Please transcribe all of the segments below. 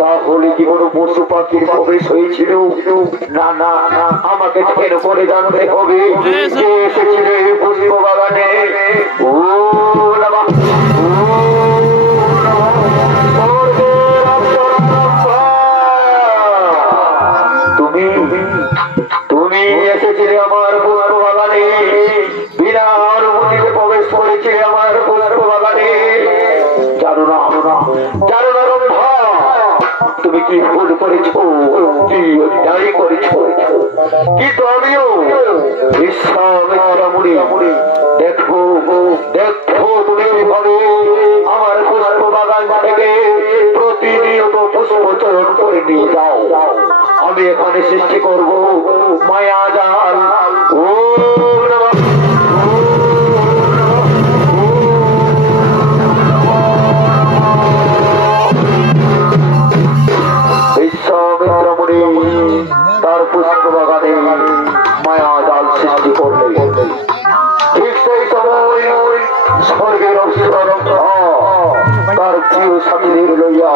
তাহলে কি কোনো পশু পাখির প্রবেশ হয়েছিল? না না না, আমাকে ঠের করে জানতে হবে কে এসেছিল এই পুষ্প বাগানে। ও নমঃ তুমি এসেছিলে আমার পুষ্প বাগানে বিনা অনুমতি তুমি অন্যায় করেছ, কিন্তু আমিও বিশ্বামিত্রামুনি দেখো দেখো তুমি কিভাবে আমার পুষ্প বাগান থেকে প্রতিনিয়ত পুষ্প চয়ন করে নিয়ে যাও। আমি এখানে সৃষ্টি করব মায়া জাল। ও বিশ্বামিত্রামুনি তার পুষ্প বাগানে মায়া জাল সৃষ্টি করলেন। ঠিক সেই সময় স্বর্গের অপ্সরা তার প্রিয় স্বামীদের লইয়া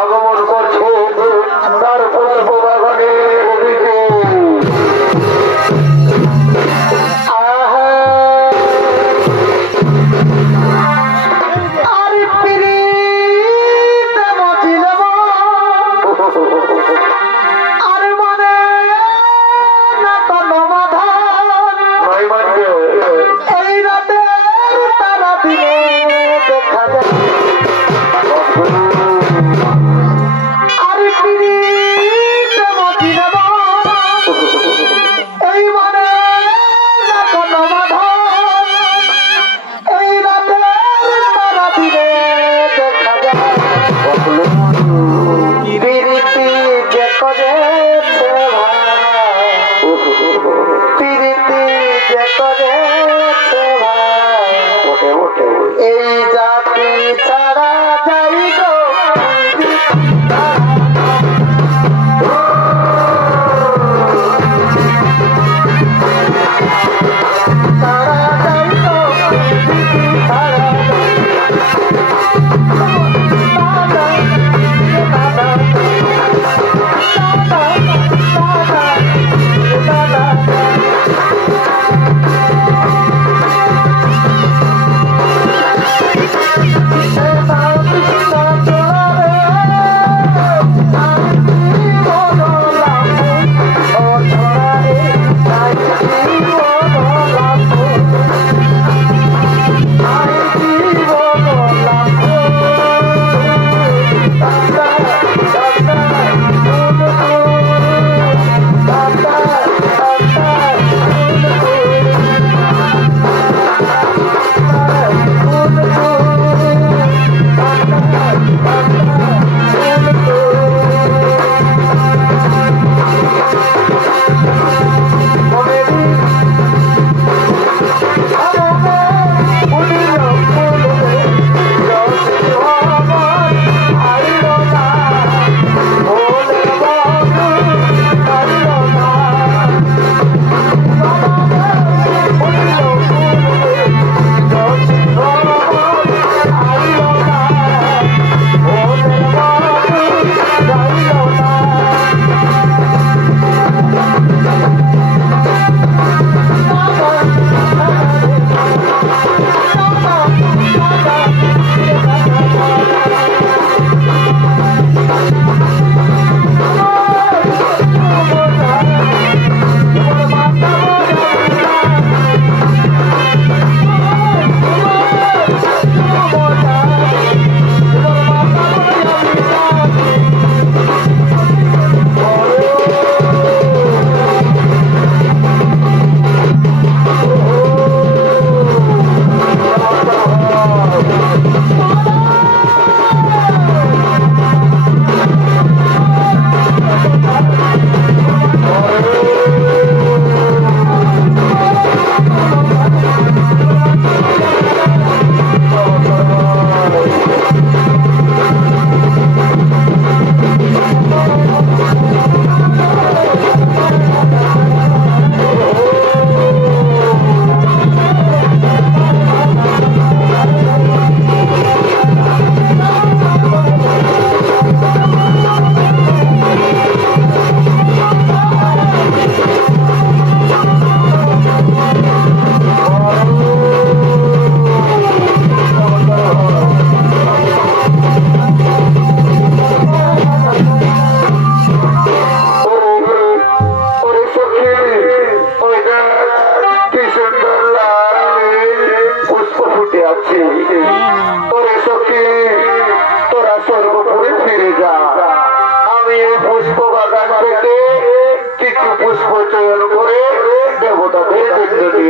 আগমন করছে তার পুষ্প বাগানের দিকে। এই জাতি ছাড়া যাই গো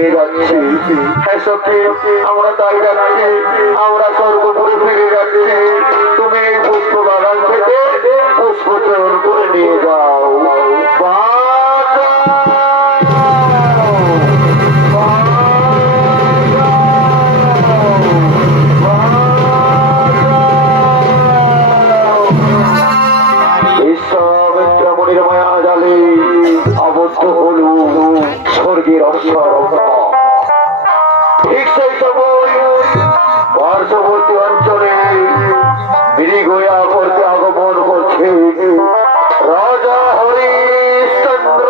নিয়ে যাচ্ছি। হ্যাঁ সখী, আমরা তাই যাচ্ছি, আমরা স্বর্গপুরে ফিরে যাচ্ছি। তুমি এই পুষ্প বাগান থেকে পুষ্প চয়ন করে নিয়ে যাও। মনির মায়া জালে আবদ্ধ হল স্বর্গের অবসর। ঠিক সেই সময় পার্শ্ববর্তী অঞ্চলে মৃগয়া করতে আগমন করছে রাজা হরিশ্চন্দ্র।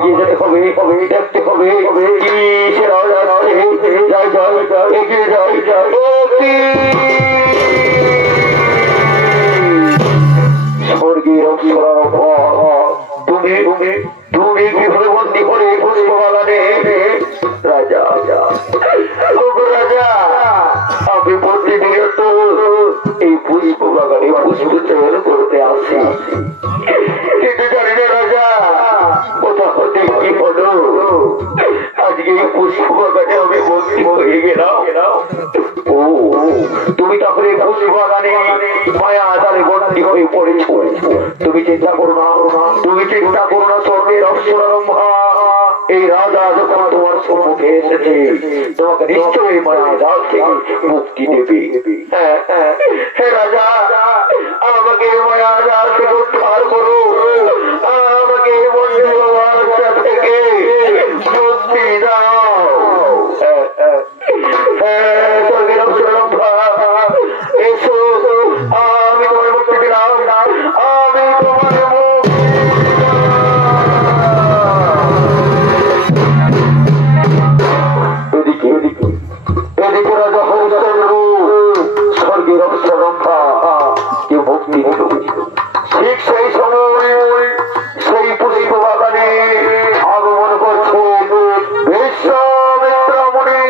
এগিয়ে যেতে হবে, দেখতে হবে কি সে রাজা আছে। যাই যাই এগিয়ে যাই স্বর্গের অপ্সরার পর তুমি তুমি কিভাবে বন্দি করে পুষ্প বাগানে রাজা রাজা আমি প্রতিনিয়ত এই পুষ্প বাগানে পুষ্প চয়ন করতে আসি, কিন্তু জানি না রাজা কোথা হতে কি হলো আজকে এই পুষ্প বাগানে আমি বন্দি হয়ে গেলাম। ও তুমি তাহলে পুষ্প বাগানে মায়া আধারে বন্দি হয়ে পড়েছ। তুমি চিন্তা করো না, তুমি চিন্তা করো না, স্বর্গের অপ্সরারম্ভা এই রাজা যখন তোমার সম্মুখে এসেছে তোমাকে নিশ্চয়ই মায়া জাল থেকে মুক্তি দেবে। হে রাজা আমাকে মায়া জাল থেকে উদ্ধার করো, আমাকে বন্দি অবস্থা থেকে মুক্তি দাও। স্বর্গের অপ্সরারম্ভা এসো, আমি তোমার মুক্তি দিলাম, আমি তোমার এদিকে রাজা হরিশ্চন্দ্র স্বর্গের অপ্সরারম্ভা কে মুক্তি দিল। ঠিক সেই সময় সেই পুষ্প বাগানে আগমন করছে বিশ্বামিত্র মুনি।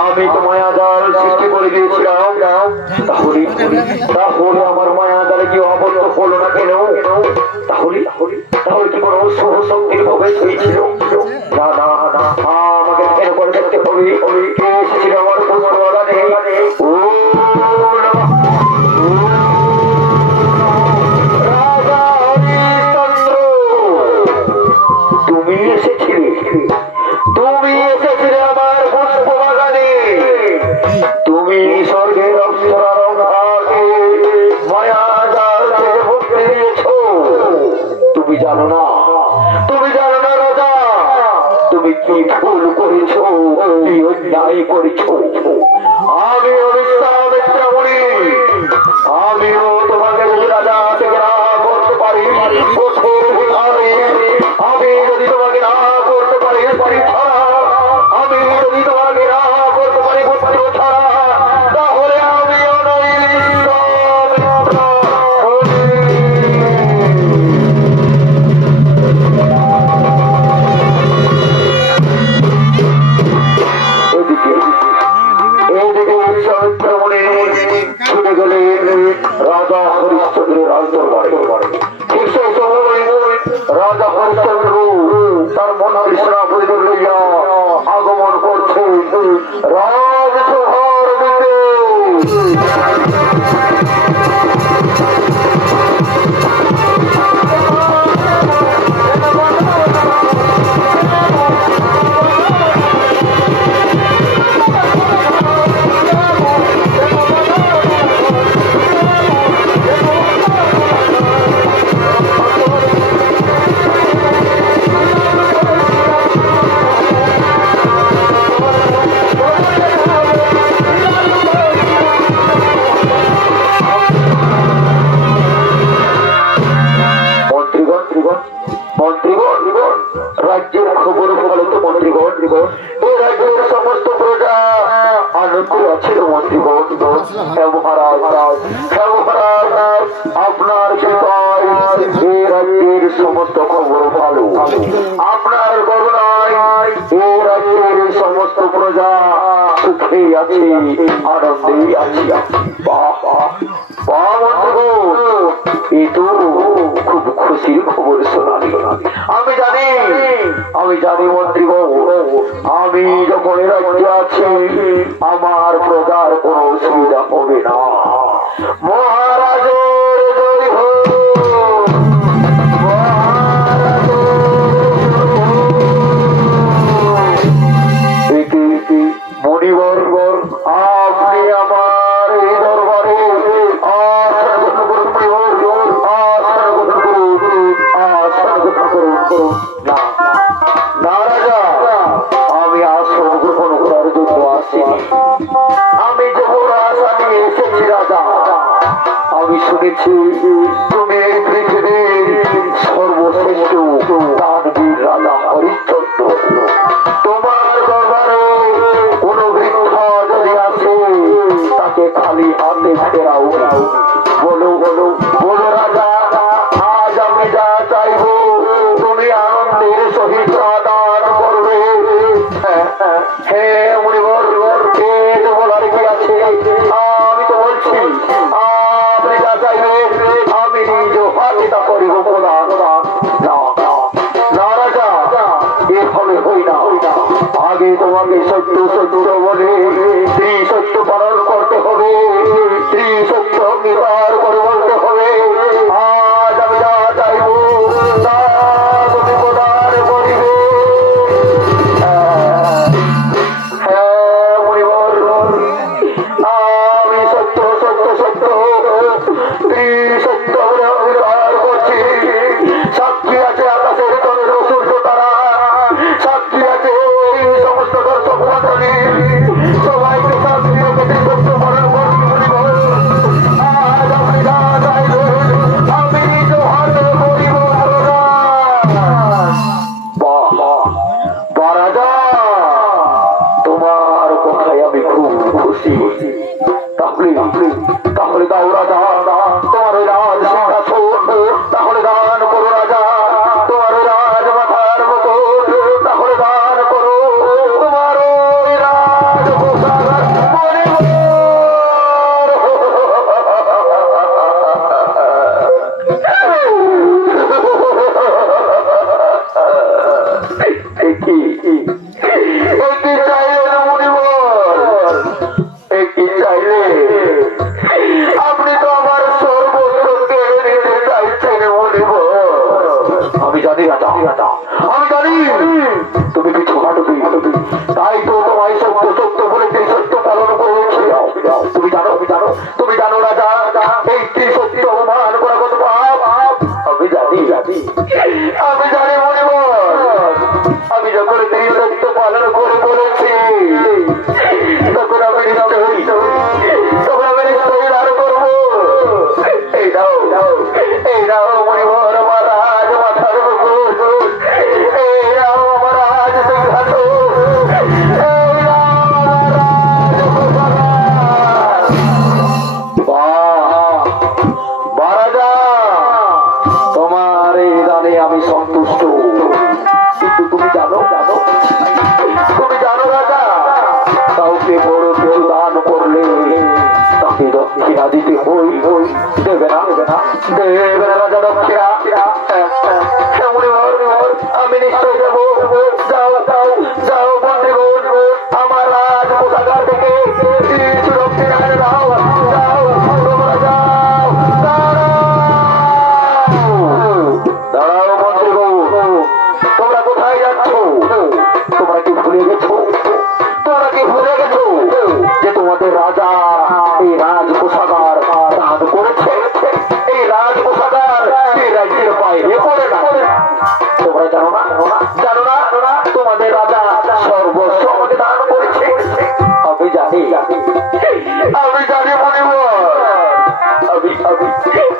আমি তো মায়াজাল সৃষ্টি করে দিয়েছিলাম, তাহলে আমার মায়াজালে কি অবদ্ধ হলো না কেন? তাহলে কি কোনো শুভ শক্তির প্রবেশ হয়েছিল? না না না, আমাকে ফের করে দেখতে হবে কে এসেছিল আমার পুষ্প বাগানে। ও রাজা হরিশ্চন্দ্র, তুমি এসেছিলে আমার পুষ্প বাগানে, তুমি স্বর্গের অপ্সরারম্ভাকে মায়াজাল থেকে মুক্তি দিয়েছ। তুমি জানো না রাজা তুমি কি ভুল করেছ, কি অন্যায় করেছ। আমিও বিশ্বামিত্র মুনি, আমিও তোমাকে যদি রাজা থেকে না করতে পারি আমি যদি তোমাকে না করতে পারি ছাড়া, আমি যদি তোমাকে না করতে পারি পুত্র ছাড়া, তাহলে আমিও নই বিশ্বামিত্র মুনি। এইদিকে বিশ্বামিত্র মুনি ছুটে গেলেন রাজা হরিশ্চন্দ্রের রাজদরবারে। ঠিক সেই সময় রাজা হরিশ্চন্দ্র তার মন্ত্রী সেনাপতিদের লইয়া আগমন করছে রাজসভার দিকে। রাজ্যের খবর ভালো তো মন্ত্রীগণ, এই রাজ্যের সমস্ত প্রজা আনন্দে আছে মন্ত্রীগণ। মহারাজ আপনার কৃপায় এই রাজ্যের সমস্ত খবর ভালো, আপনার করুণায় এই রাজ্যের সমস্ত প্রজা সুখে আছে, আনন্দে আছে। মন্ত্রীগণ এই তো খুব খুশির খবর শোনালি। আমি জানি মন্ত্রীগণ, আমি যখন রাজ্যে আছি আমার প্রজার কোনো অসুবিধা হবে না। মহারাজের জয় হোক, মণিবর্গ আপনি আমার এই দরবারে আমি আসন গ্রহণ করার জন্য আসিনি, আমি যুবরাজ আমি এসেছি রাজা। দেখেছি তুমি এই পৃথিবীর সর্বশ্রেষ্ঠ দানবীর রাজা হরিশ্চন্দ্র। তোমার দরবারে কোন বৃক্ষ যদি আছে তাকে খালি হাতে ফেরাও। বলো বলো বলো রাজা, আজ আমি যা চাইব তুমি আনন্দের সহিত দান করবে। হে মুনিবর, কে তো বলার কি আছে? আমি তো বলছি আপনি যা চাইবেন আমি নিজ হাতে তা করিব প্রদান। না রাজা, এভাবে হই না। আগে তোমাকে সত্য সত্য বলে স্ত্রী সত্য পালন করতে হবে, স্ত্রী সত্য অঙ্গীকার করে বলতে হবে আজ আমি যা চাইব তা তুমি প্রদান করিবে। আমি সত্য সত্য সত্য স্ত্রী সত্য বলে অঙ্গীকার করছি। সাক্ষী আছে আকাশের চন্দ্র সূর্য তারা, সাক্ষী আছে এই সমস্ত দর্শক মন্ডলী, সবাইকে সাক্ষী রেখে সত্য পালন করছি। আজ আপনি যা চাইবেন আমি নিজ হাতে করিব। রাজা, তোমার কথায় আমি খুব খুশি। তাহলে দাও রাজা তোমার ওই রাজ সিংহাসন, তাহলে দান করো রাজা তোমার ওই রাজ মাথার মতো, তাহলে দান করো তোমার ওই রাজ পোশাক। আপনি তো আমার সর্বস্ব কেড়ে নিতে চাইছেন মনিবর। আমি জানি রাজা, আমি জানি তুমি কিছু হাঁটবে, তাই তো তোমায় সত্য সত্য বলে সেই সত্য পালন করেছি। তুমি জানো তুমি জানো রাজা এই সত্য অপমান করা কত পাপ। আমি জানি আমি জানি মনিবর। আমি যখন এই সত্য পালন করে বলেছি তখন আমি নিশ্চয়ই দান করবো। এই দাও মনিবর আমার রাজ মাথার মুকুট, এই দাও আমার রাজ সিংহাসন, এই দাও আমার রাজা। তোমার এই দানে আমি সন্তুষ্ট। কিন্তু তুমি জানো রাজা, কাউকে বড় কিছু দান করলে তাকে দক্ষিণা দিতে দেবে না রাজা দক্ষিণা। আমি নিশ্চয় দেবো। যাও বন্ধুগণ, আমার রাজ কোষাগার থেকে কিছু দক্ষিণা এনে দাও। দাঁড়াও বন্ধুগণ, তোমরা কোথায় যাচ্ছ? তোমরা কি ভুলে গেছো যে তোমাদের রাজা এই রাজ কোষাগার দান করেছে? এই রাজ কোষাগার এই রাজ্যের বাইরে পড়ে না। তোমরা জানো না তোমাদের রাজা সর্বস্ব আমাকে দান করেছে। আমি জানি মনিবর,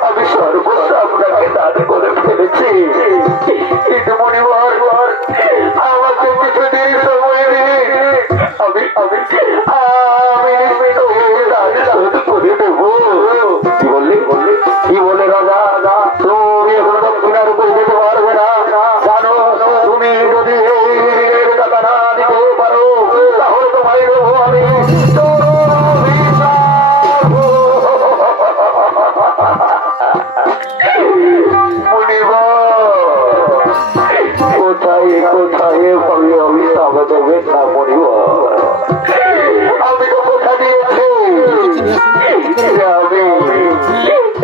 আমি সর্বস্ব আপনাকে দান করে ফেলেছি। কিন্তু মনিবর আমাকে কিছুদিন সময় দিন, আমি করে দেবো। কি বললে রাজা? তুমি এখন দক্ষিণার উপরে যেতে পারবে না। জানো তুমি যদি এই ঋণের টাকা না দিতে পারো তাহলে তোমায় দেবো আমি। কোথায় ভাবে অভিশাপ দেবেন না মনিবর। আমি তো কথা দিয়েছি আমি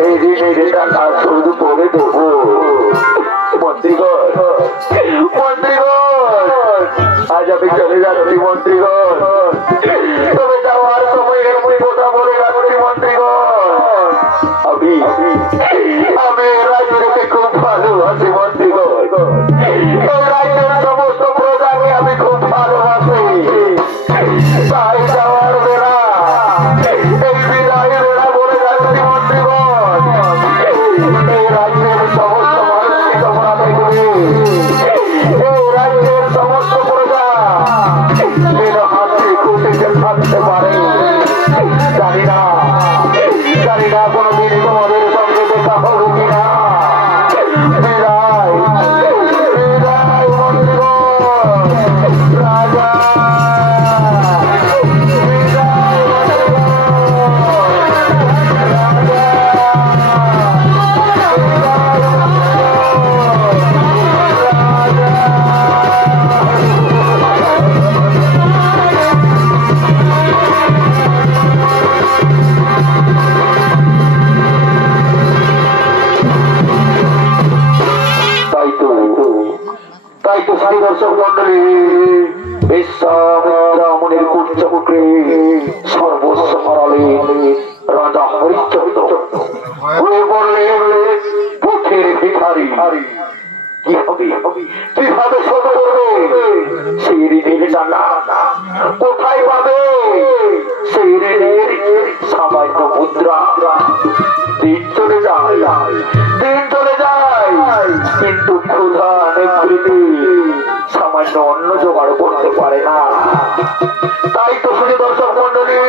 এই ঋণের টাকা শোধ করে দেবো। মন্ত্রীগণ আজ আমি চলে যাচ্ছি মন্ত্রীগণ। তবে যাওয়ার সময় এমনি কথা বলে যাচ্ছি মন্ত্রীগণ। আমি রাজ্যকে খুব ভালোবাসি মন্ত্রীগণ। এই রাজ্যের সমস্ত প্রজাকে আমি খুব ভালোবাসি। তাই যাওয়ার বেলা এই বিদায় বেলা বলে যাচ্ছি মন্ত্রীগণ। তোমাদের সঙ্গে দেখা হবে কিনা। বিদায় বিদায় বন্ধুগণ, রাজা দর্শক মন্ডলী, বিশ্বামিত্রা মুনির কুঞ্চপুত্রে সর্বস্ব হারালেন রাজা হরিশ্চন্দ্র, হয়ে পড়লেন পথের ভিখারি। কি হবে, কিভাবে শোধ করবে সেই ঋণের জানা, কোথায় পাবে সেই ঋণের সামান্য মুদ্রা। দিন চলে যায়, দিন চলে যায়, কিন্তু ক্ষুধা নিবৃত্তি সামান্য অন্ন জোগাড় করতে পারে না। তাই তো শুধু দর্শক মন্ডলী,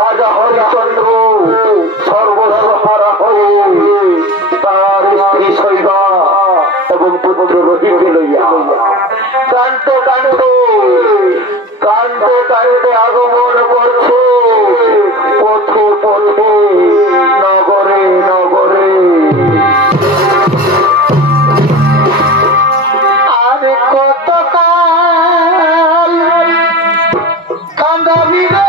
রাজা হরিশ্চন্দ্র সর্বস্ব হারা হয়ে তার স্ত্রী শৈবা এবং পুত্র রহিকে লইয়া কানতে কানতে কানতে কানতে আগমন করছে পথে পথে, নগরে নগরে। আরে কত কাল কান্দাবি রে,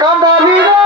কান্দাবি রে,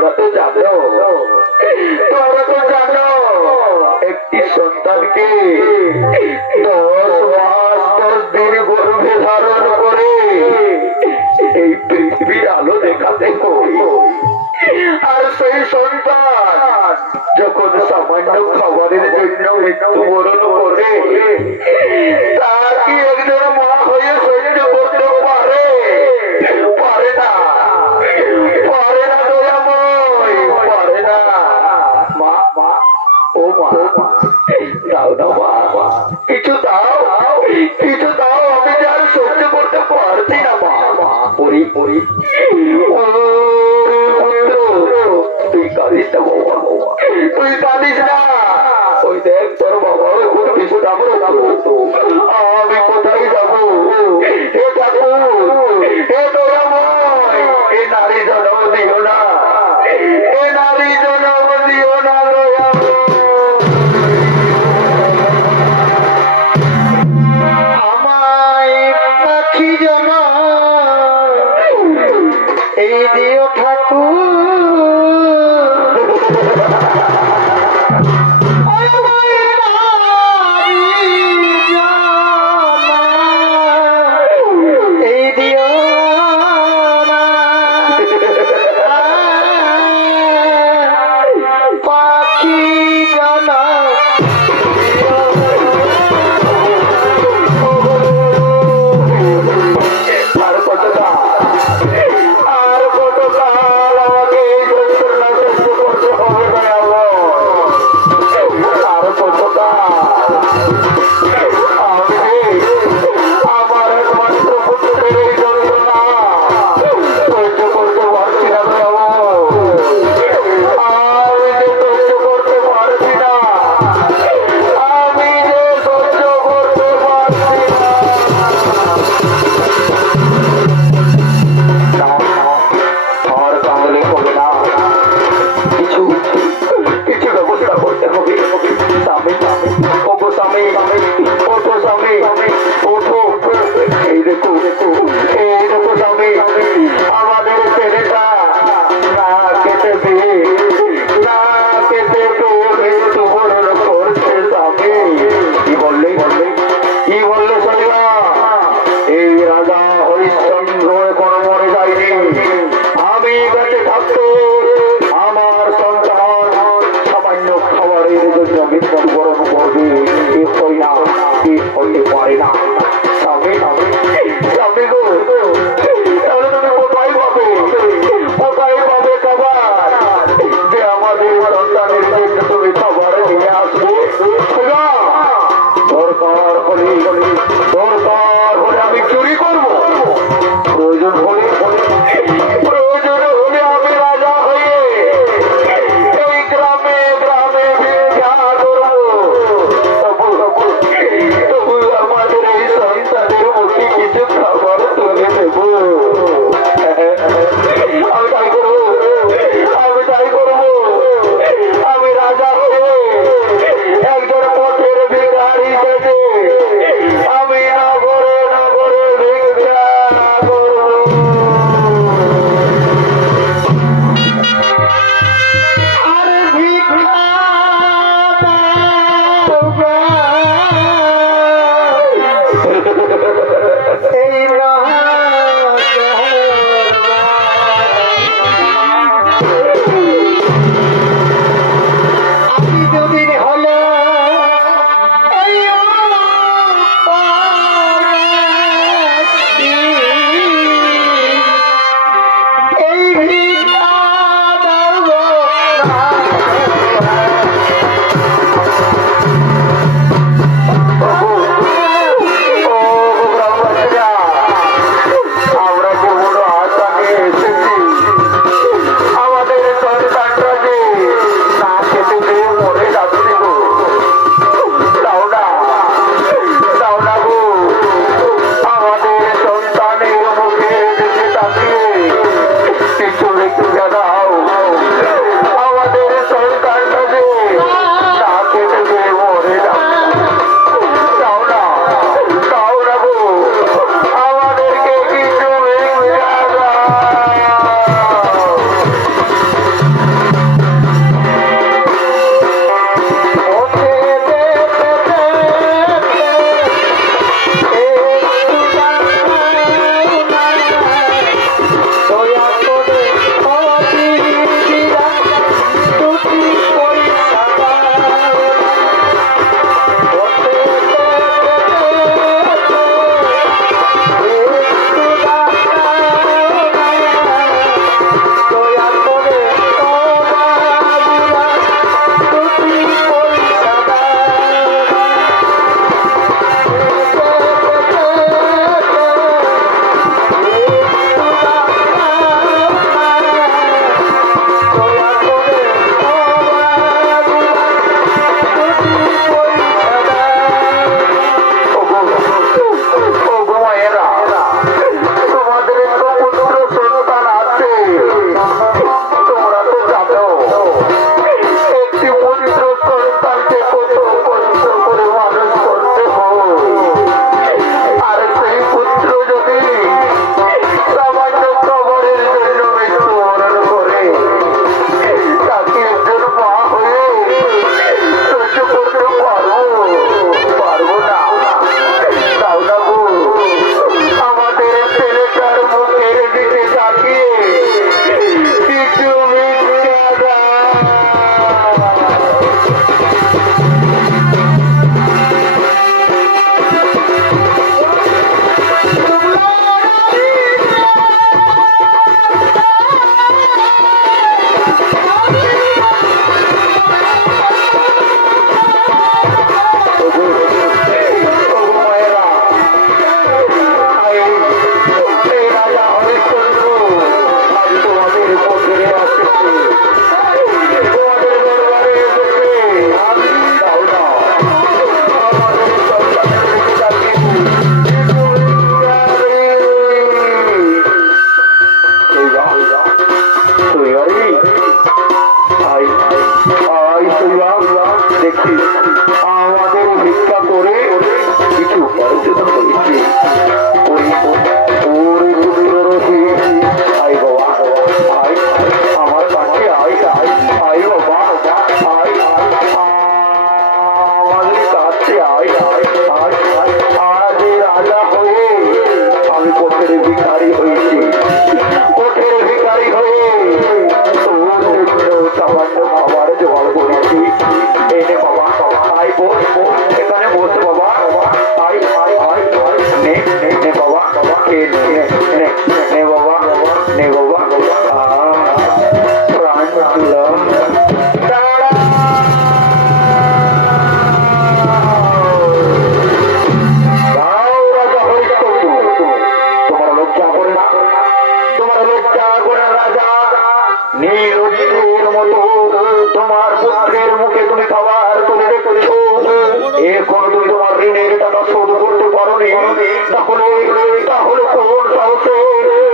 তোমরা তো জানো একটি সন্তানকে 10 মাস 10 দিন গর্ভে ধারণ করে এই পৃথিবীর আলো দেখাতে হয়। আর সেই সন্তান যখন সামান্য খাবারের জন্য মৃত্যুবরণ করে তার কি একজন মা হয়ে সহ্য করতে পারে? পারে না দয়াময়, পারে না। মা ও মা, দাও না মা, কিছু দাও, আমি যে আর সহ্য করতে পারছি না মা। পরি তুই কাঁদিস না বাবা, তুই কাঁদিস না। ওই দেখ তোর বাবা এখন বিশ্রাম করতো, আমি কোথায় যাবো? হে ঠাকুর, হে দয়াময়, এ নারী জন্ম দিও না, এ নারী জন্ম দিও না দয়াময়। আমায় পাখি জমা এই দিও ঠাকুর, এই দিও পাখি জানা। আর কত কাল দেখি আমাদের ভিক্ষা করে কিছু উপার্জন হয়েছে। আই বাবা আই আমার কাছে আই আই বাবা আই আমাদের কাছে আই আজ রাজা হয়ে আমি কোঠের ভিখারি হয়েছি। কোঠের ভিখারি হয়ে সামান্য খাবার জোগাড় করেছি। এনে বাবা আই বস এখানে বস বাবা আই আই আই নে নে বাবা নে নে বাবা নে বাবা প্রাণ দিলাম। রাজা হরিশ্চন্দ্র তোমার লজ্জা করে না? তোমার লজ্জা করে না রাজা? নীলের মতো তোমার পুত্রের মুখে তুমি খাবার তুলে রেখেছো। এখন তুমি তোমার ঋণের টাকা শোধ করতে পারোনি, তাহলে তাহলে কোন সাহসে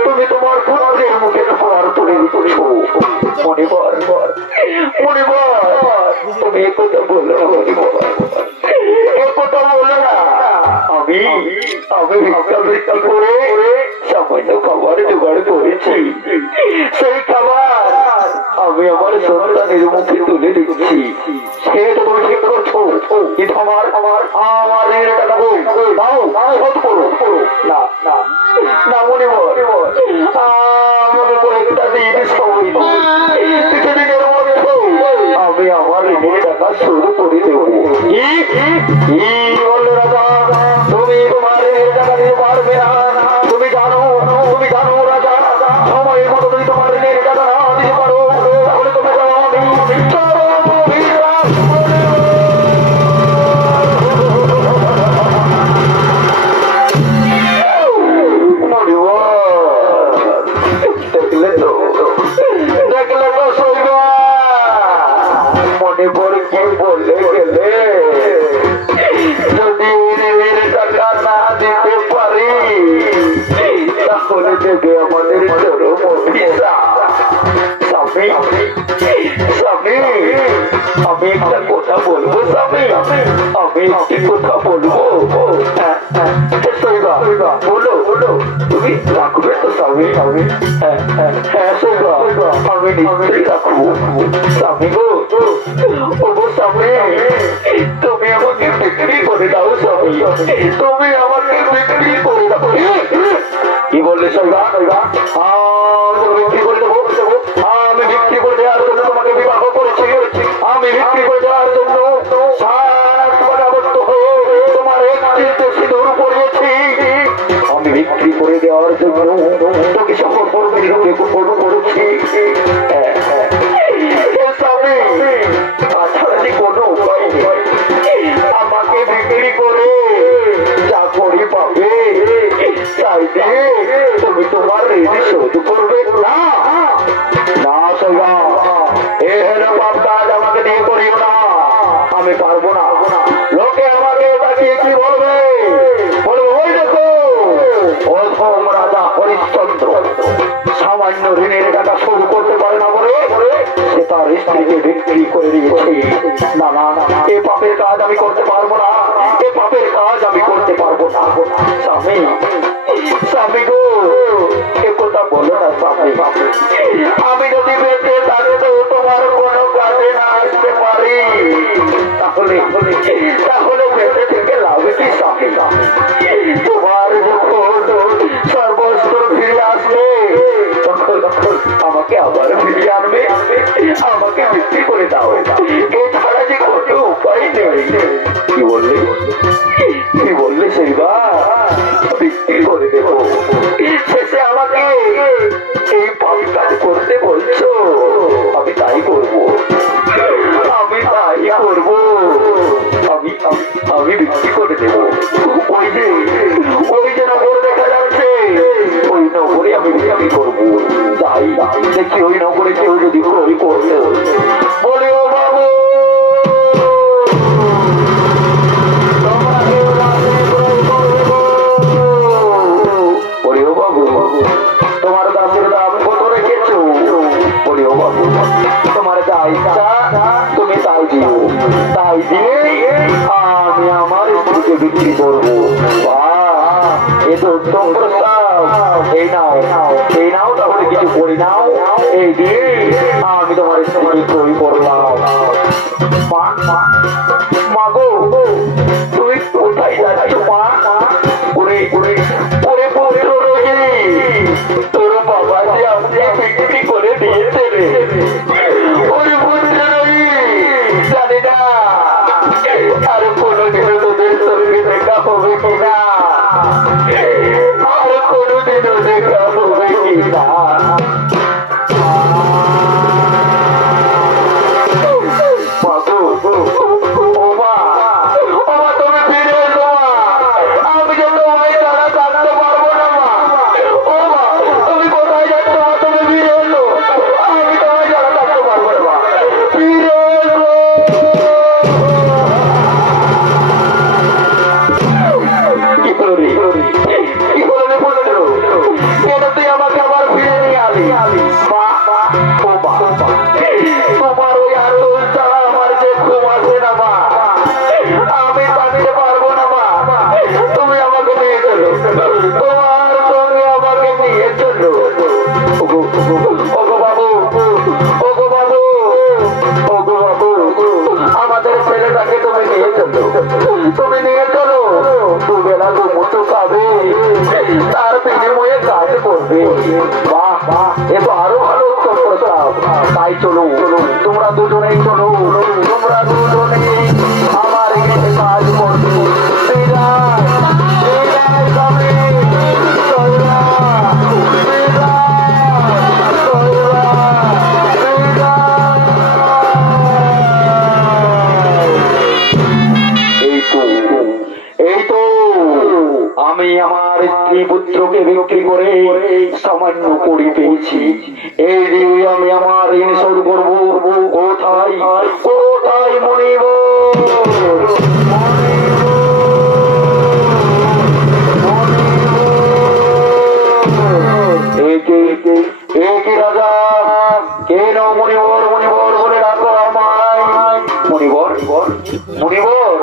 তুমি তোমার পুত্রের মুখে খাবার তুলে রেখেছো? মণিবর মণিবর তুমি একথা বললো না, মণিবর একথা বললো না। আমি ভিক্ষা বৃত্তি করে সামান্য খাবার জোগাড় করেছি। সেই খাবার আমি আমার সন্তানের মুখে তুলে দিচ্ছি। সেটা তুমি ঠিক করছো, কিন্তু আমার টাকা দাও শোধ করো। না না না মণিবর, আমাকে কয়েকটা দিন সময় কিছুদিনের মধ্যে আমি আমার ঋণের টাকা শুরু করে দেবো। কি বললো রাজা? তুমি তোমার ঋণের টাকা দিতে পারবে না? তুমি জানো রাজা, সময়ের মতো তুমি তোমার ঋণের টাকা না দিতে পারো তাহলে তুমি যাও। দেখলে তো শৈবা মনে পড়ে কি বললে গেলে, যদি ঋণের টাকা না দিতে পারি তাহলে দেবে আমাদের চরম অভিশাপ। স্বামী আমি একটা কথা বলবো স্বামী, আমি একটি কথা বলবো। বলো তুমি রাখবে তো স্বামী? হ্যাঁ শৈবা আমি নিশ্চয়ই রাখবো। স্বামী গো স্বামী তুমি আমাকে বিক্রি করে দাও স্বামী, তুমি আমাকে বিক্রি করে দাও। কি বললে শৈবা? বিক্রি করে দেবো। আমি বিক্রি করে দেওয়ার জন্য তোমাকে বিবাহ করেছি। আমি বিক্রি করে দেওয়ার জন্য তোমার একটি সিঁদুর পরিয়েছি। আমি বিক্রি করে দেওয়ার জন্য তোকে সকল করেছি। তাছাড়া যে কোনো উপায় নেই। আমাকে বিক্রি করে যা করি পাবে তাই দিয়ে তুমি তোমার ঋণ শোধ করবে না। এ হেন পাপ কাজ আমাকে দিয়ে করিও না, আমি পারবো না। লোকে আমাকে তাকিয়ে কি বলবে? বলবো ওই দেখো প্রথম রাজা হরিশ্চন্দ্র সামান্য ঋণের টাকা শোধ করতে পারে না বলে সে তার স্ত্রীকে বিক্রি করে দিয়েছে। না না এ পাপের কাজ আমি করতে পারবো না, এ পাপের কাজ আমি করতে পারবো না। স্বামী গো এ কথা বলো না স্বামী। আমি যদি বেঁচে থাকতে তোমার কোনো কাজে না আসতে পারি তাহলে বেঁচে থেকে লাভ কি স্বামী? তোমার যখন সর্বস্ব ফিরে আসবে তখন আমাকে আবার ফিরিয়ে আনবে, আমাকে বিক্রি করে দাও। এছাড়া যে কোনো উপায় নেই। কি বললে সেইবা? বিক্রি করে দেবো। শেষে আমাকে এই পাপ কাজ করতে বলছো, আমি তাই করবো। আমি বিক্রি করে দেবো। ওই যে নগর দেখা যাচ্ছে, ওই নগরে আমি বিক্রি করবো। যাই দেখি ওই নগরে কেউ যদি ক্রয় করতে বলে ও বাবু তোমার দামের দাম কত রেখেছো? তোমার যা ইচ্ছা তুমি তাই দিও, তাই দিয়ে আমি আমার স্ত্রীকে বিক্রি করবো। এ তো উত্তম প্রস্তাব। এই নাও, এই নাও, তাহলে কিছু করি নাও, এই দিয়ে আমি তোমার স্ত্রীকে ক্রয় করলাম। মা গো, তুমি কোথায় যাচ্ছ মা? ওরে ওরে ওরে পুত্র রোগী, তোর বাবা যে আপনি বিক্রি করে দিয়েছে রে। ওরে পুত্র রোগী, জানি না আর কোনোদিন তোদের সঙ্গে দেখা হবে কিনা, আর কোনোদিনও দেখা হবে কিনা। তোমার ওই আন্দোলন ছাড়া আমার যে ঘুম আসে না মা, আমি থাকতে পারবো না মা, তুমি আমাকে নিয়ে চলো, তোমার সঙ্গে আমাকে নিয়ে চলো। ওগো বাবু, ওগো বাবু, ওগো বাবু, আমাদের ছেলেটাকে তুমি নিয়ে চলো, তুমি নিয়ে চলো। দুবেলা দুমুঠো খাবে, তার বিনিময়ে কাজ করবে। বাহ, এ তো আরো ভালো উত্তম প্রস্তাব। তাই চলো, তোমরা দুজনেই চলো, তোমরা দুজনেই আমার এখানে কাজ করবে। আমি আমার স্ত্রী পুত্রকে বিক্রি করে সামান্য করি পেয়েছি, এই দিয়ে আমি আমার ঋণ শোধ করবো। কোথায় কোথায় মনিব, একে রাজা কেন মনিবর মনিবর বলে ডাকো আমায়? মনিবর মনিবর,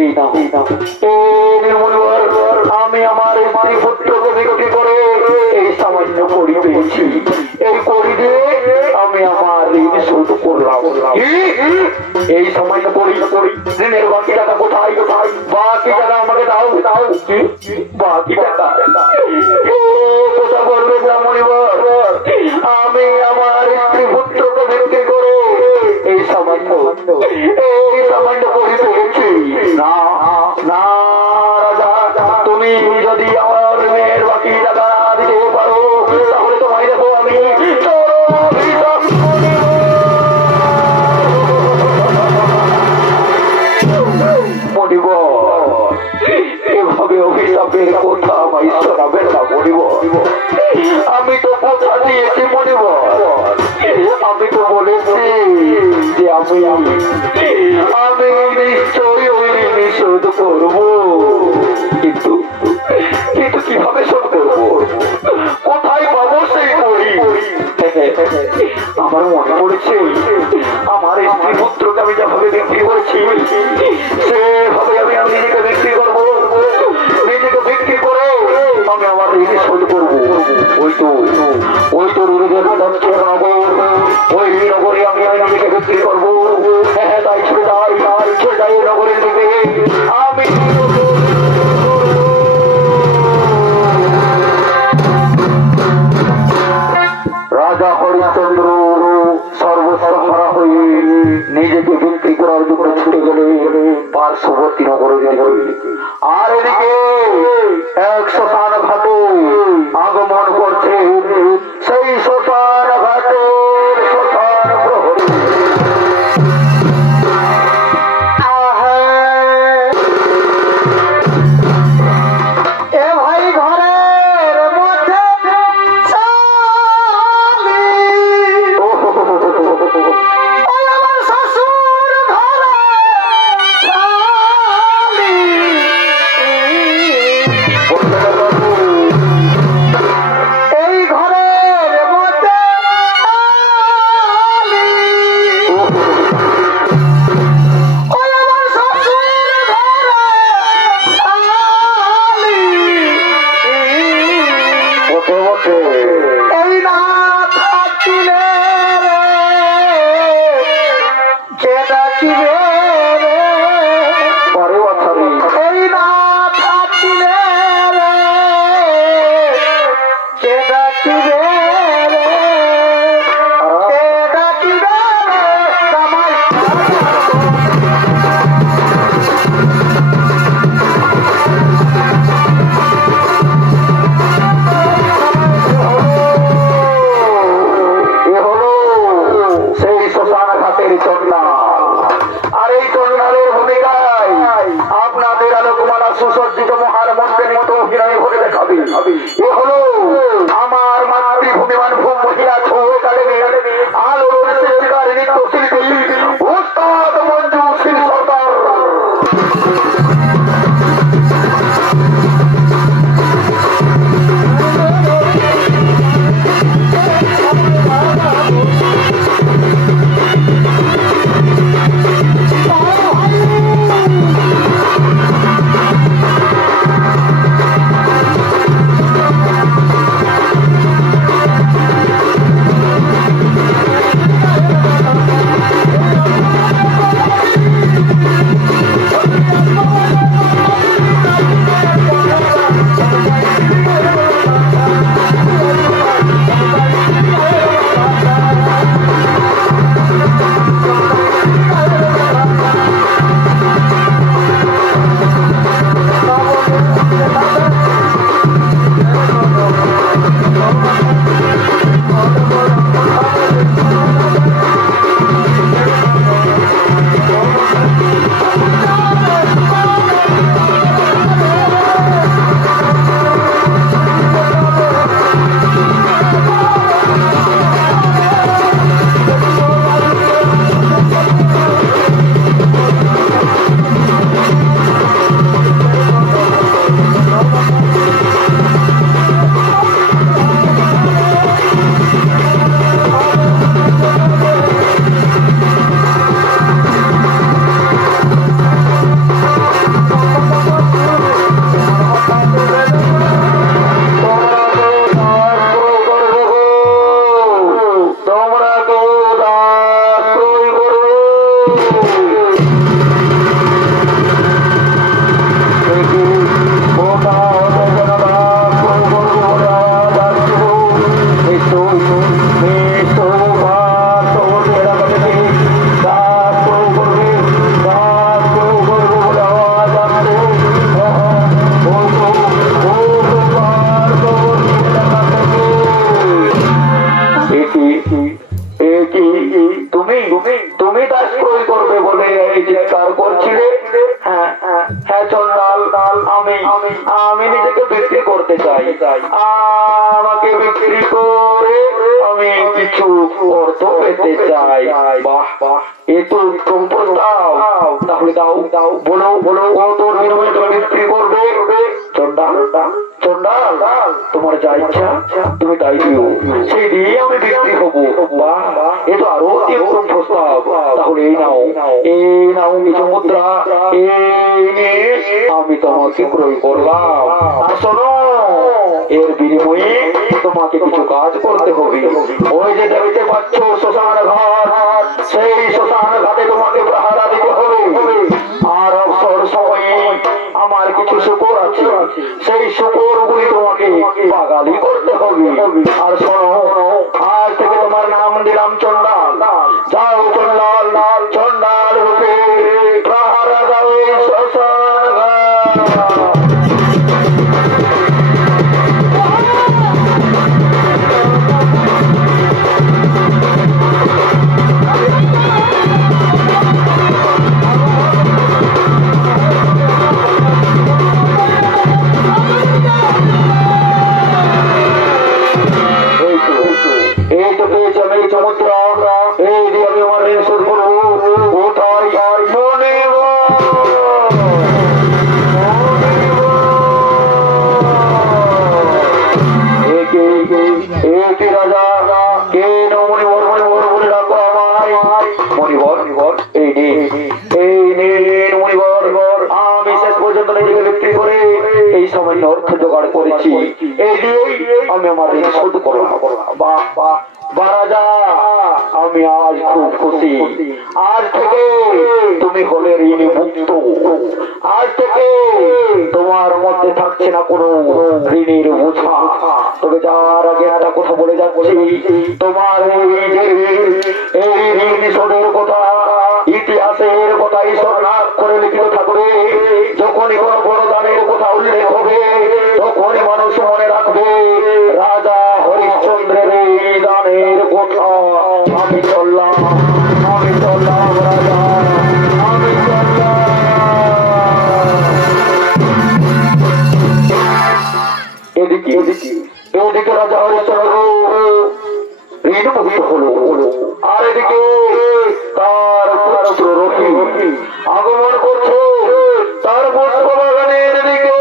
এই নাও মনিবর, আমি আমার স্ত্রী পুত্রকে বিক্রি করে এই সামান্য করি পেয়েছি, এই করি দিয়ে আমি আমার ঋণ শোধ করলাম। এই সামান্য করি ঋণের বাকি টাকা কোথায়? কোথায় বাকি টাকা আমাকে দাও, দাও বাকি টাকা কোথা বলবে না মনিবর? আমি আমার স্ত্রী পুত্রকে বিক্রি করে এই সামান্য করি পেয়েছি। না না রাজা, তুমি যদি আমার মেয়ের বাকি টাকা না দিতে পারো, তাহলে তোমায় দেখো আমি এভাবে অভিশাপের কথা আমায় শোনাবেন না মনিবর। আমি তো কথা দিয়েছি মনিবর, আমি তো বলেছি যে আমি নিশ্চয়ই ওই ঋণ শোধ করবো, কিন্তু কিভাবে শোধ করবো, কোথায় পাবো সেই করি? আমার মনে পড়েছে আমার স্ত্রী পুত্রকে আমি যেভাবে বিক্রি করেছি, সেভাবে আমি নিজেকে বিক্রি করবো। নিজেকে বিক্রি করে আমি আমার ঋণ শোধ করবো। ওই তো রুড়ে যাচ্ছে নগর, ওই নগরে আমি নিজেকে বিক্রি করবো। হ্যাঁ, তাই ছেড়ে নগরের দিকে আমি রাজা হরিশ্চন্দ্র সর্বস্ব হারা হয়ে নিজেকে বিক্রি করার জন্য ছুটে গেলে পার্শ্ববর্তী নগরের দিকে। আর এদিকে এক শ্মশান ঘাটে আগমন করছে সেই শ্মশান ঘাটের শ্মশান প্রহরী। এই ঘরে চন্ডাল। আর এই চন্ডালের ভূমিকায় আপনাদের আলোকমালা সুসজ্জিত মহার মন্ত্রে নৃত্য অভিনয় করে দেখাবে। এ হলো আমার মাতৃভূমি মানভূম মহিলা ছৌ একাডেমির আলোর সৃষ্টিকার নৃত্যশিল্পী উস্তাদ মঞ্জু সিং সর্দার। আমি নিজেকে বিক্রি করতে চাই, আমাকে বিক্রি করে আমি কিছু অর্থ পেতে চাই। বাহ বাহ, এ তো উত্তম প্রস্তাব। তাহলে দাও দাও, বলো বলো, তোর বিনিময়ে তুমি বিক্রি করবে? চন্ডাল চন্ডাল, তোমার যা ইচ্ছা তুমি তাই দিও, সেই দিয়ে আমি বিক্রি হবো। বাহ, এ তো আরো উত্তম প্রস্তাব। তাহলে এই নাও, এই নাও কিছু মুদ্রা, আমি তোমাকে ক্রয় করলাম। আর শোনো, এর বিনিময়ে তোমাকে কিছু কাজ করতে হবে। ওই যে দেখতে পাচ্ছ শ্মশান ঘাট, সেই শ্মশান ঘাটে তোমাকে পাহারা দিতে হবে। আর অবসর সময়ে আমার কিছু শুকর আছে, সেই শুকর গুলি তোমাকে বাগালি করতে হবে। আর শোনো, আজ থেকে তোমার নাম দিলাম চন্ডাল। যাও চন্ডাল, চন্ডাল রূপে পাহারা দাও এই শ্মশান ঘাট। অর্থ জোগাড় করেছি, এই দিয়েই আমি আমার ঋণ শোধ করলাম। রাজা, আমি আজ খুব খুশি। আজ থেকে তুমি হলে ঋণ মুক্ত। আজ থেকে তোমার মধ্যে থাকছে না কোনো ঋণের বোঝা। তবে যার আগে একটা কথা বলে যাচ্ছি, তোমার এই ঋণ শোধের কথা ইতিহাসের কথা ঈশ্বর না করে লিখিত থাকবে। যখনই কোনো বড় দানের কথা উল্লেখ হবে, তখনই মানুষ মনে রাখবে রাজা হরিশ্চন্দ্রের এই দানের কথা। আমি চললাম, আমি চললাম। ওদিকে রাজা হরিশ্চন্দ্র ঋণমুক্ত হলো, আর এদিকে তার পুত্র রথি আগমন করছে তার পুষ্প বাগানের দিকে।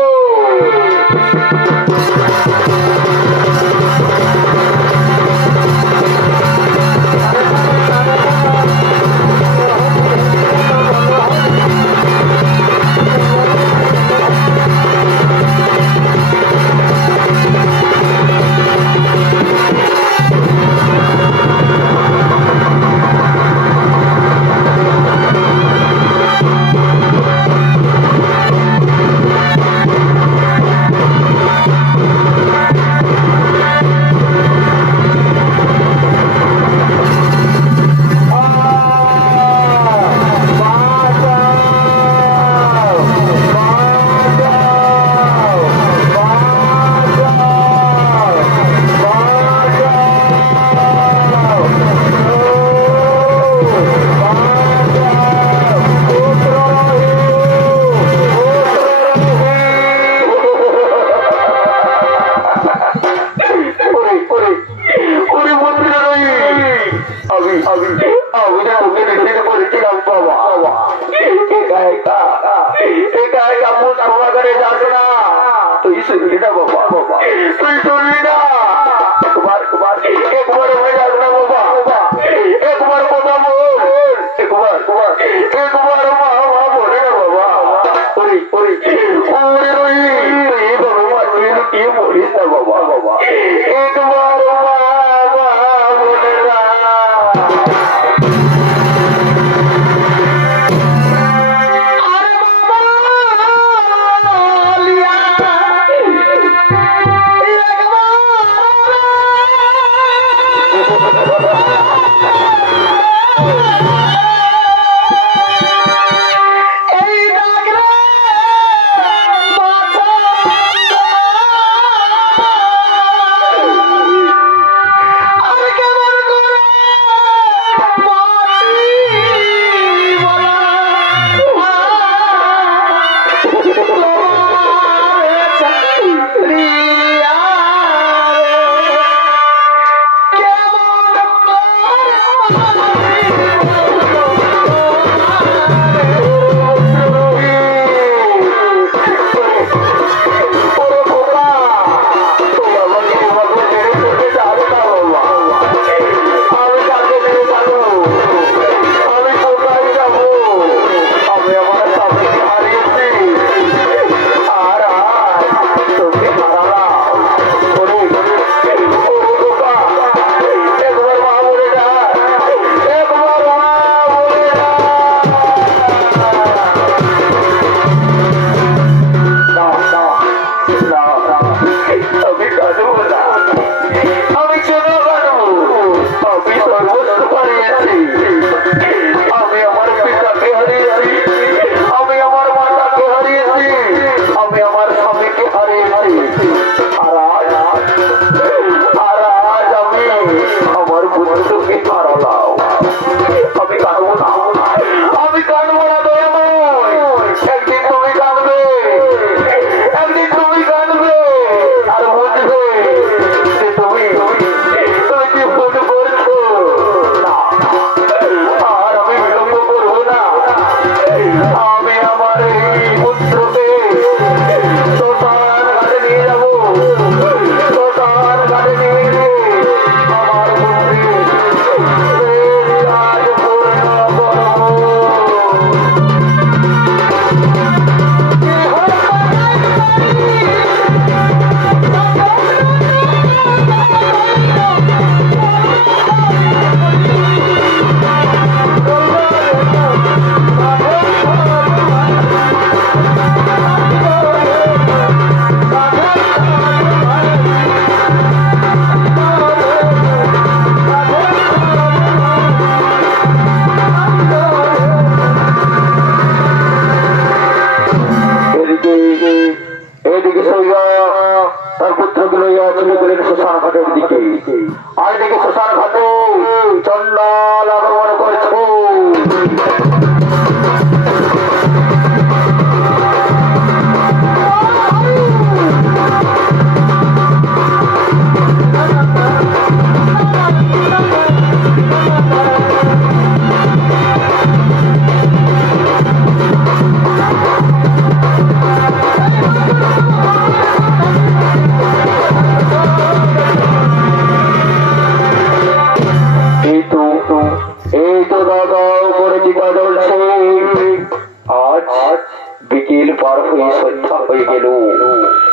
হয়ে শ্রদ্ধা হয়ে গেল,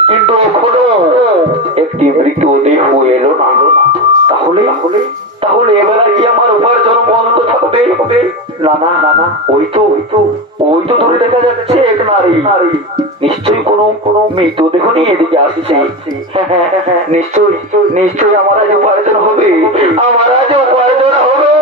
কিন্তু এখনো একটি মৃতদেহ এলো না। তাহলে তাহলে এবেলা কি আমার উপার্জন বন্ধ থাকবে? না না না না, ওই তো দূরে দেখা যাচ্ছে এক নারী। নিশ্চয়ই কোনো মৃতদেহ নিয়ে এদিকে আসছে। নিশ্চয়ই আমার আজ উপার্জন হবে, আমার আজ উপার্জন হবে।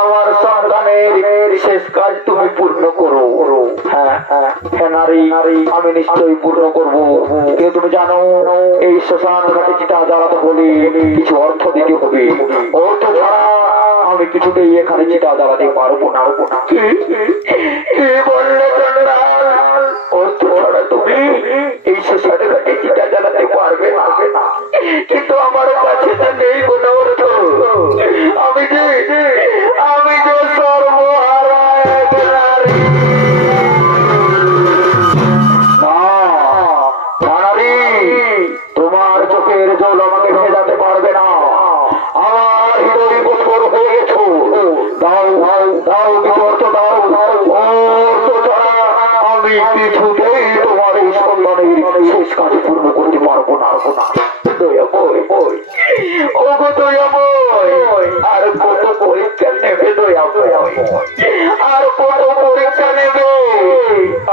আমার সন্তানের শেষ কাজ তুমি পূর্ণ করো। হ্যাঁ নারী, আমি নিশ্চয়ই পূর্ণ করবো। কিন্তু তুমি জানো এই শ্মশান ঘাটে চিতা জ্বালাতে হলে কিছু অর্থ দিতে হবে। অর্থ ছাড়া আমি কিছুতেই এখানে চিতা জ্বালাতে পারবো না। কি বললে চন্ডাল? অর্থ ছাড়া তুমি এই শ্মশান ঘাটে চিতা জ্বালাতে পারবে না। কিন্তু আমার কাছে তো নেই কোনো অর্থ। আমি যে সর্বহারা এক নারী। নারী, তোমার চোখের জল আমাকে ভেজাতে পারবে না। আমার হৃদয় কঠোর হয়ে গেছো। দাও কিছু অর্থ দাও। অর্থ ছাড়া আমি কিছুতেই তোমার এই সন্তানের শেষ কাজ পূর্ণ করতে পারবো না। আর কত পরীক্ষা নেবে আর কত পরীক্ষা নেবে?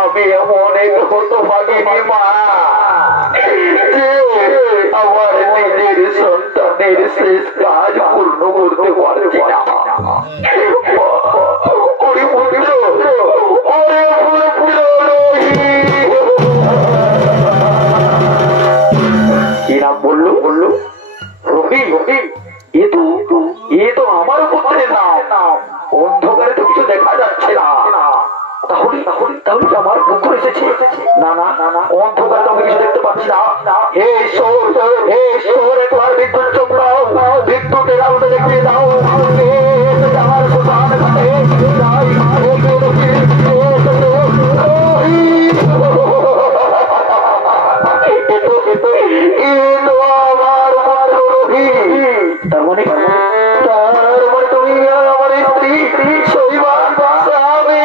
আমি এমন এক হতভাগিনী মা যে আমার নিজের সন্তানের শেষ কাজ পূর্ণ করতে পারছি না। কি নাম বললো? রহিম। এ তো আমার পুত্রের নাম। অন্ধকারে তো কিছু দেখা যাচ্ছে না। তাহলে আমার পুত্র এসেছে? না অন্ধকারে তো আমি কিছু দেখতে পাচ্ছি না। হে ঈশ্বর, একবার বিদ্যুৎ চমকাও, বিদ্যুতের আলোতে দেখিয়ে দাও আমার শ্মশান ঘাটে তার মানে তুমি আমার স্ত্রী শৈবা স্বামী।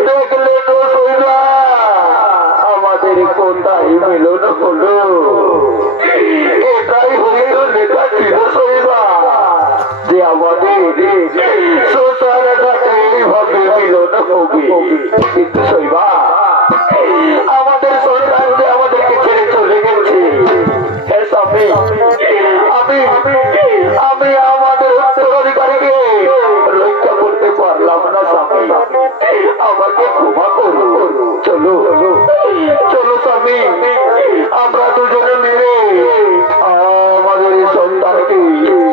দেখলে তো শৈবা, আমাদের কোথায় মিলন হলো। এটাই হইল লেখা ছিল শৈবা, যে আমাদের শ্মশান ঘাটে এইভাবে মিলন হবে। কিন্তু শৈবা, আমাদের সন্তান যে আমাদেরকে ছেড়ে চলে গেছে। হ্যাঁ স্বামী, আমি আমাদের উত্তরাধিকারীকে রক্ষা করতে পারলাম না। স্বামী, আমাকে ক্ষমা করো। চলো স্বামী, আমরা দুজনে মিলে আমাদের সন্তানকে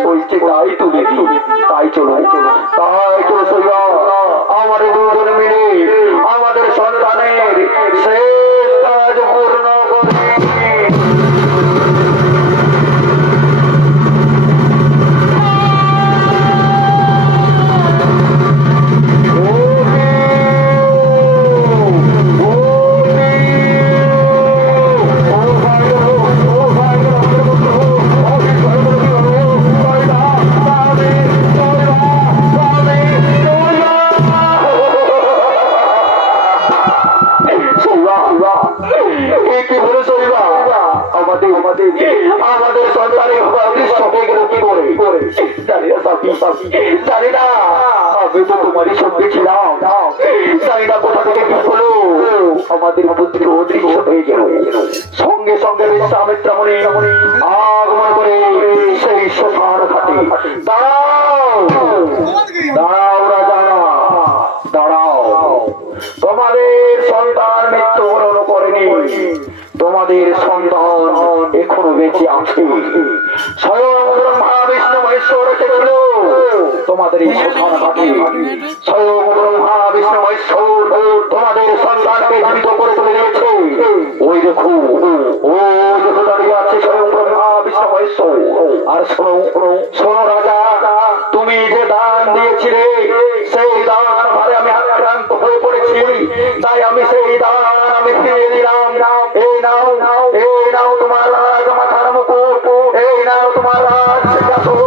ওই চিতাই তুলে দিই। তাই চলো শৈবা, আমাদের দুজনে মিলে আমাদের সন্তানের শেষ কাজ পূর্ণ করি। আমাদের সন্তানের কি করে জানি না। আমি তো তোমারই সঙ্গে ছিলাম, জানি না কোথা থেকে কি হলো। আমাদের পুত্র অদৃশ্য হয়ে গেল। সঙ্গে সঙ্গে বিশ্বামিত্রমণি আগমন করে সেই শ্মশান ঘাটে দাঁড়াও দাঁড়াও রাজা দাঁড়াও, তোমাদের সন্তান মৃত্যুবরণ করেনি, তোমাদের সন্তান এখনো বেঁচে আছে। স্বয়ং ব্রহ্মা বিষ্ণু মহেশ্বর এসেছিল তোমাদের এই শ্মশান ঘাটে। স্বয়ং ব্রহ্মা বিষ্ণু মহেশ্বর তোমাদের সন্তানকে জীবিত করে তুলে দিয়েছে। ওই দেখো দাঁড়িয়ে আছে স্বয়ং ব্রহ্মা বিষ্ণু মহেশ্বর। আর শোনো শোনো রাজা, তুমি যে দান দিয়েছিলে সেই দান ভারে আমি আক্রান্ত হয়ে পড়েছি, তাই আমি সেই দান আমি ফিরিয়ে দিলাম। এই নাও এই নাও তোমার রাজ মাথার মুকুট, এই নাও তোমার রাজ সিংহাসন,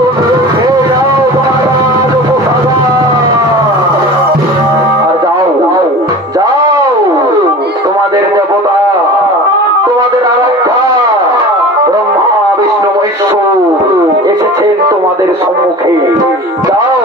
এই নাও তোমার রাজ উপসাগর। আর যাও যাও, তোমাদের দেবতা তোমাদের আরাধ্যা ব্রহ্মা বিষ্ণু মহেশ্বর এসেছেন তোমাদের সম্মুখে। যাও